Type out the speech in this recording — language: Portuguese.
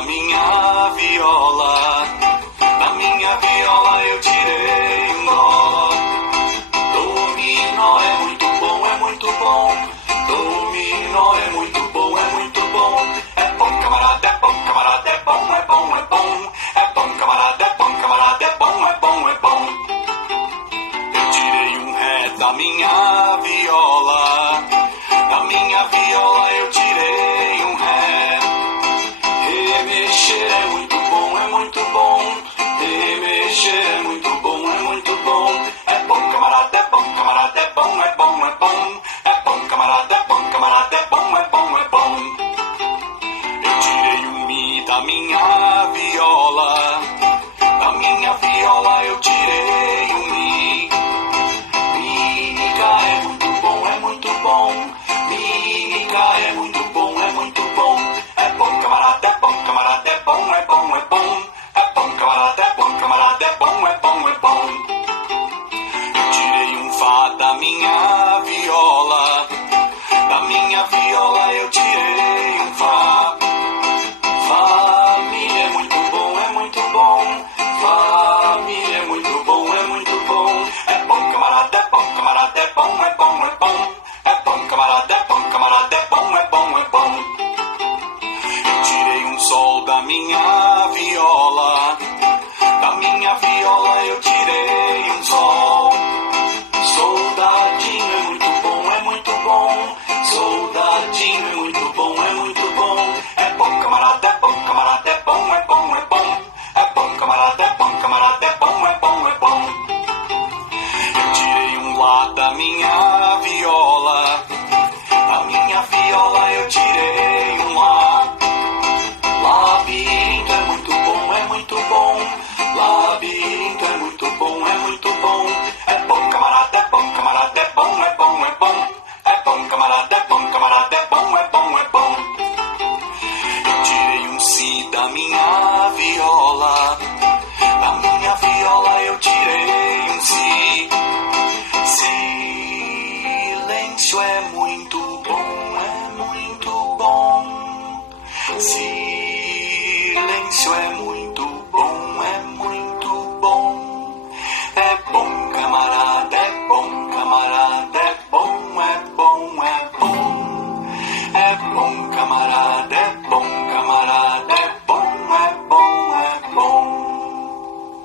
da minha viola. Da minha viola eu tirei um dó. Dominó é muito bom, é muito bom. Dominó é muito bom, é muito bom. É bom, camarada, é bom, camarada, é bom, é bom, é bom. É bom, camarada, é bom, camarada, é bom, é bom, é bom. Eu tirei um ré da minha viola. Da minha viola eu tirei um ré. Remexer é muito bom, é muito bom. Remexer é muito bom, é muito bom. É bom, camarada, é bom, camarada, é bom, é bom, é bom. É bom, camarada, é bom, camarada, é bom, é bom, é bom. Eu tirei um mi da minha viola. Da minha viola eu tirei um mi. Mímica é muito bom, é muito bom. Mímica é muito bom, é muito bom. É bom, camarada, é bom, camarada, é bom, é bom, é bom. É bom, camarada, é bom, camarada, é bom, é bom, é bom. Eu tirei um fá da minha viola. Da minha viola eu tirei